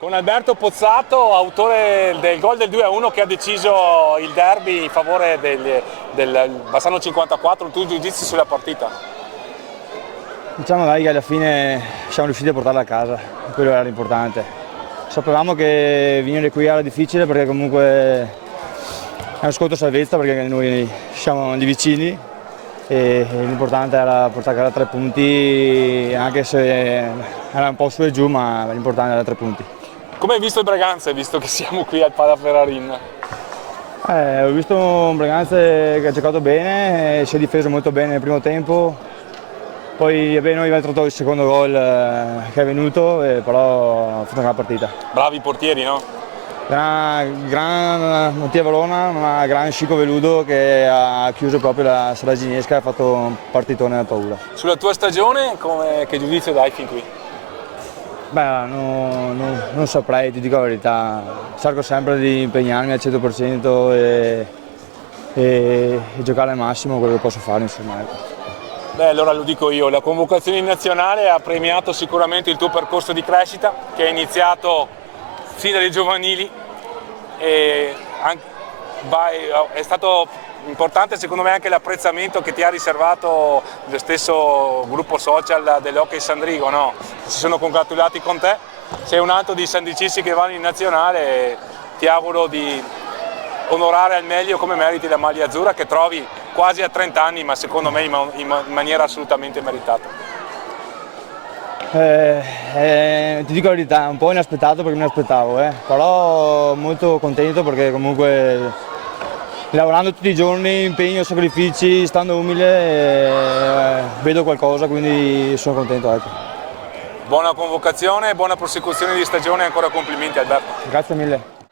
Con Alberto Pozzato, autore del gol del 2-1 che ha deciso il derby in favore del Bassano 54, un tuo giudizio sulla partita? Diciamo dai che alla fine siamo riusciti a portarla a casa, quello era l'importante. Sapevamo che venire qui era difficile perché comunque è uno scontro salvezza perché noi siamo lì vicini e l'importante era portare a casa 3 punti, anche se era un po' su e giù, ma l'importante era 3 punti. Come hai visto il Braganza, visto che siamo qui al Palaferrarin? Ho visto un Braganza che ha giocato bene, si è difeso molto bene nel primo tempo, poi noi abbiamo trovato il secondo gol che è venuto, però ha fatto una partita. Bravi portieri, no? Gran Mattia Valona, ma gran Chico Veludo che ha chiuso proprio la sala ginesca e ha fatto un partitone da paura. Sulla tua stagione, che giudizio dai fin qui? Beh, non saprei, ti dico la verità, cerco sempre di impegnarmi al 100% e giocare al massimo quello che posso fare, insomma. Ecco. Beh, allora lo dico io, la convocazione in nazionale ha premiato sicuramente il tuo percorso di crescita che è iniziato fin dalle giovanili e è stato importante secondo me anche l'apprezzamento che ti ha riservato lo stesso gruppo social dell'Hockey Sandrigo, no? Si sono congratulati con te, sei un altro dei sandricisti che vanno in nazionale e ti auguro di onorare al meglio come meriti la maglia azzurra che trovi quasi a 30 anni ma secondo me in maniera assolutamente meritata. Ti dico la verità, è un po' inaspettato perché me l'aspettavo, però molto contento perché comunque lavorando tutti i giorni, impegno, sacrifici, stando umile, vedo qualcosa, quindi sono contento. Ecco. Buona convocazione, buona prosecuzione di stagione e ancora complimenti Alberto. Grazie mille.